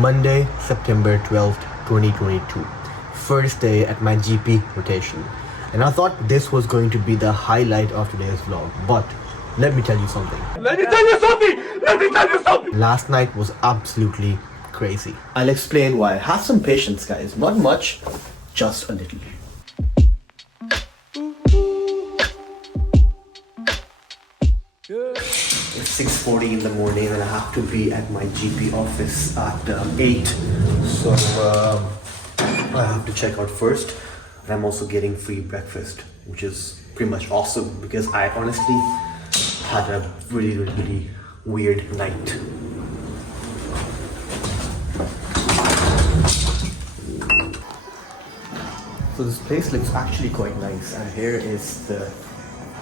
Monday, September 12th, 2022. First day at my GP rotation. And I thought this was going to be the highlight of today's vlog. But let me tell you something. Last night was absolutely crazy. I'll explain why. Have some patience, guys. Not much, just a little. It's 6:40 in the morning and I have to be at my GP office at 8. So I have to check out first. And I'm also getting free breakfast, which is pretty much awesome because I honestly had a really weird night. So this place looks actually quite nice, and here is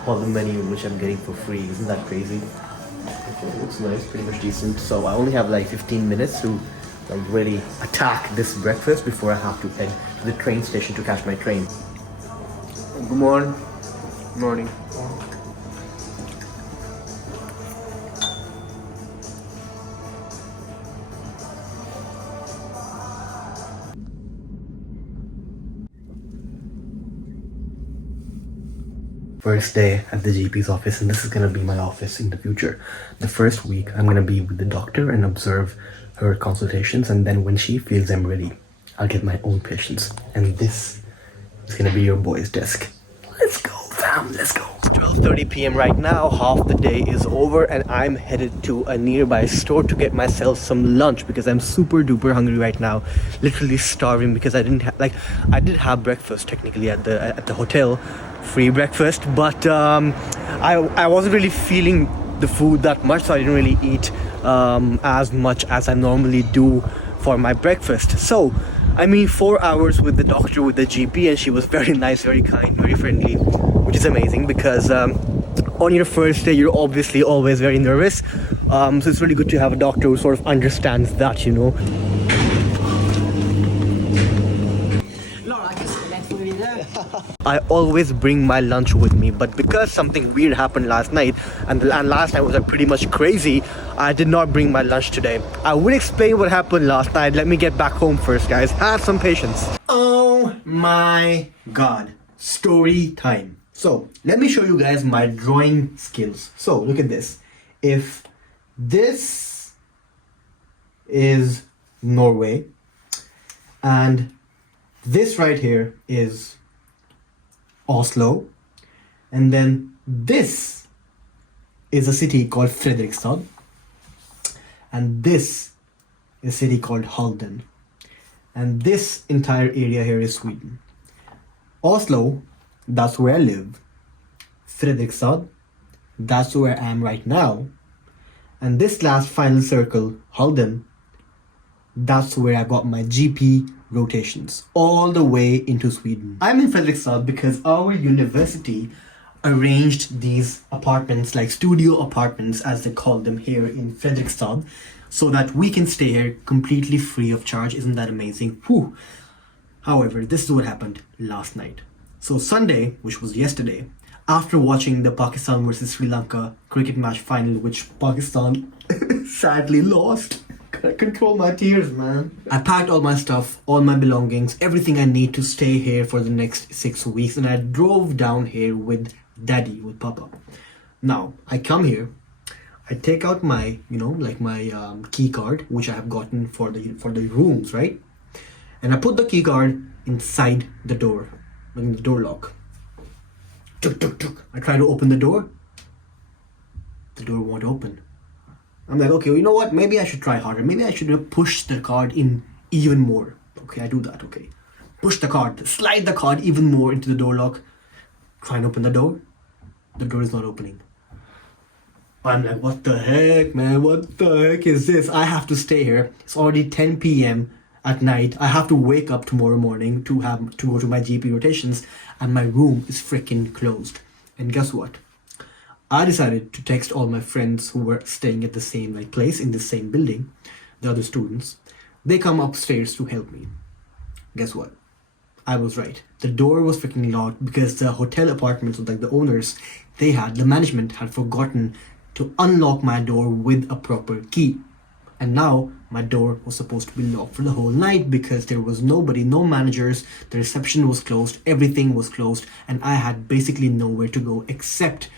all the menu which I'm getting for free. Isn't that crazy? Okay, it looks nice, pretty much decent. So I only have like 15 minutes to like really attack this breakfast before I have to head to the train station to catch my train. Good morning. Morning. First day at the GP's office, and this is gonna be my office in the future. The first week I'm gonna be with the doctor and observe her consultations, and then when she feels I'm ready, I'll get my own patients. And this is gonna be your boy's desk. Let's go, fam, let's go. 12:30 p.m. right now, half the day is over and I'm headed to a nearby store to get myself some lunch because I'm super duper hungry right now. Literally starving because I did have breakfast technically at the hotel, free breakfast, but I wasn't really feeling the food that much, so I didn't really eat as much as I normally do for my breakfast. So I mean 4 hours with the doctor, with the GP, and she was very nice, very kind, very friendly, which is amazing because on your first day you're obviously always very nervous, so it's really good to have a doctor who sort of understands that, you know. I always bring my lunch with me, but because something weird happened last night and last night was pretty much crazy, I did not bring my lunch today. I will explain what happened last night. Let me get back home first, guys. Have some patience. Oh my god, story time. So let me show you guys my drawing skills. So look at this. If this is Norway and this right here is Oslo, and then this is a city called Fredrikstad, and this is a city called Halden, and this entire area here is Sweden. Oslo, that's where I live. Fredrikstad, that's where I am right now. And this last final circle, Halden, that's where I got my GP rotations, all the way into Sweden. I'm in Fredrikstad because our university arranged these apartments, like studio apartments as they call them here in Fredrikstad, so that we can stay here completely free of charge. Isn't that amazing? Whew. However, this is what happened last night. So Sunday, which was yesterday, after watching the Pakistan versus Sri Lanka cricket match final, which Pakistan sadly lost, I control my tears, man. I packed all my stuff, all my belongings, everything I need to stay here for the next 6 weeks, and I drove down here with daddy, with papa. Now, I come here, I take out my, my key card, which I have gotten for the rooms, right? And I put the key card inside the door, in the door lock. Tuk, tuk, tuk. I try to open the door. The door won't open. I'm like, okay, well, you know what? Maybe I should try harder. Maybe I should push the card in even more. Okay, I do that, okay. Push the card, slide the card even more into the door lock. Try and open the door. The door is not opening. I'm like, what the heck, man? What the heck is this? I have to stay here. It's already 10 p.m. at night. I have to wake up tomorrow morning to go to my GP rotations, and my room is freaking closed. And guess what? I decided to text all my friends who were staying at the same place in the same building, the other students. They come upstairs to help me. Guess what? I was right. The door was freaking locked because the hotel apartments, like the owners, the management had forgotten to unlock my door with a proper key. And now my door was supposed to be locked for the whole night because there was nobody, no managers, the reception was closed, everything was closed, and I had basically nowhere to go except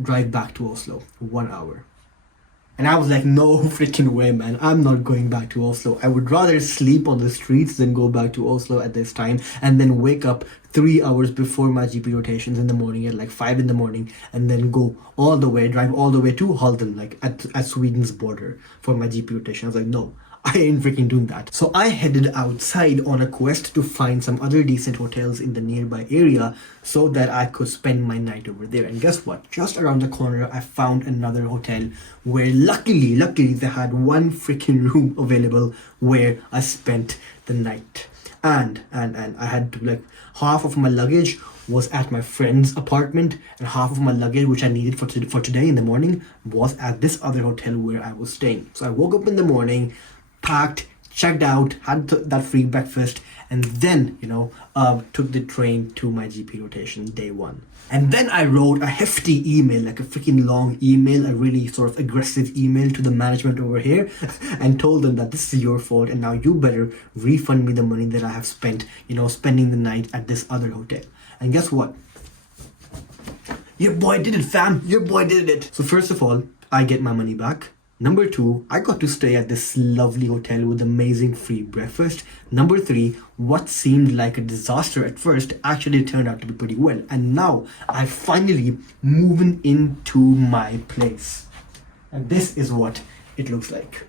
drive back to Oslo, 1 hour. And I was like, no freaking way, man. I'm not going back to Oslo. I would rather sleep on the streets than go back to Oslo at this time and then wake up 3 hours before my GP rotations in the morning at like 5 in the morning and then go all the way, drive all the way to Halden, like at Sweden's border for my GP rotation. I was like, no, I ain't freaking doing that. So I headed outside on a quest to find some other decent hotels in the nearby area so that I could spend my night over there. And guess what? Just around the corner, I found another hotel where luckily they had one freaking room available where I spent the night. And I had to, like, half of my luggage was at my friend's apartment and half of my luggage, which I needed for today in the morning, was at this other hotel where I was staying. So I woke up in the morning, packed, checked out, had that free breakfast, and then, took the train to my GP rotation day 1. And then I wrote a hefty email, like a freaking long email, a really sort of aggressive email to the management over here and told them that this is your fault and now you better refund me the money that I have spent, spending the night at this other hotel. And guess what? Your boy did it, fam. Your boy did it. So first of all, I get my money back. Number 2, I got to stay at this lovely hotel with amazing free breakfast. Number 3, what seemed like a disaster at first actually turned out to be pretty well. And now I finally moving into my place. And this is what it looks like.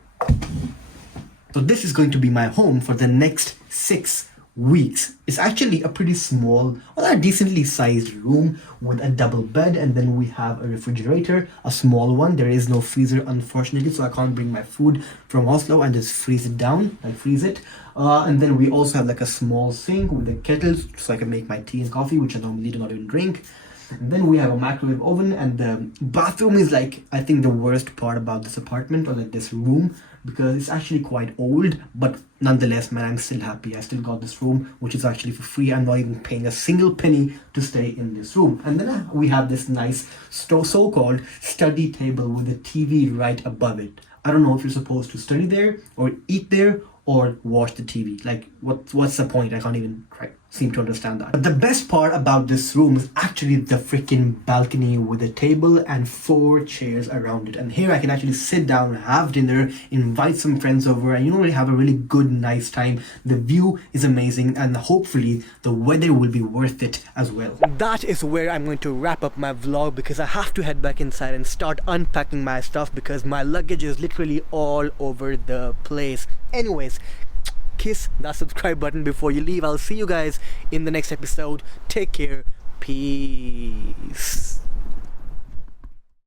So this is going to be my home for the next 6 weeks. It's actually a pretty small, well, a decently sized room with a double bed, and then we have a refrigerator, a small one. There is no freezer, unfortunately, so I can't bring my food from Oslo and just freeze it down, like freeze it. And then we also have like a small sink with a kettle so I can make my tea and coffee, which I normally do not even drink. And then we have a microwave oven, and the bathroom is like, I think, the worst part about this apartment, or like this room, because it's actually quite old, but nonetheless, man, I'm still happy. I still got this room, which is actually for free. I'm not even paying a single penny to stay in this room. And then we have this nice so-called study table with a TV right above it. I don't know if you're supposed to study there or eat there or watch the TV. Like, what's the point? I can't even seem to understand that. But the best part about this room is actually the freaking balcony with a table and 4 chairs around it. And here I can actually sit down, have dinner, invite some friends over, and really have a really good, nice time. The view is amazing, and hopefully the weather will be worth it as well. That is where I'm going to wrap up my vlog, because I have to head back inside and start unpacking my stuff because my luggage is literally all over the place. Anyways, kiss that subscribe button before you leave. I'll see you guys in the next episode. Take care. Peace.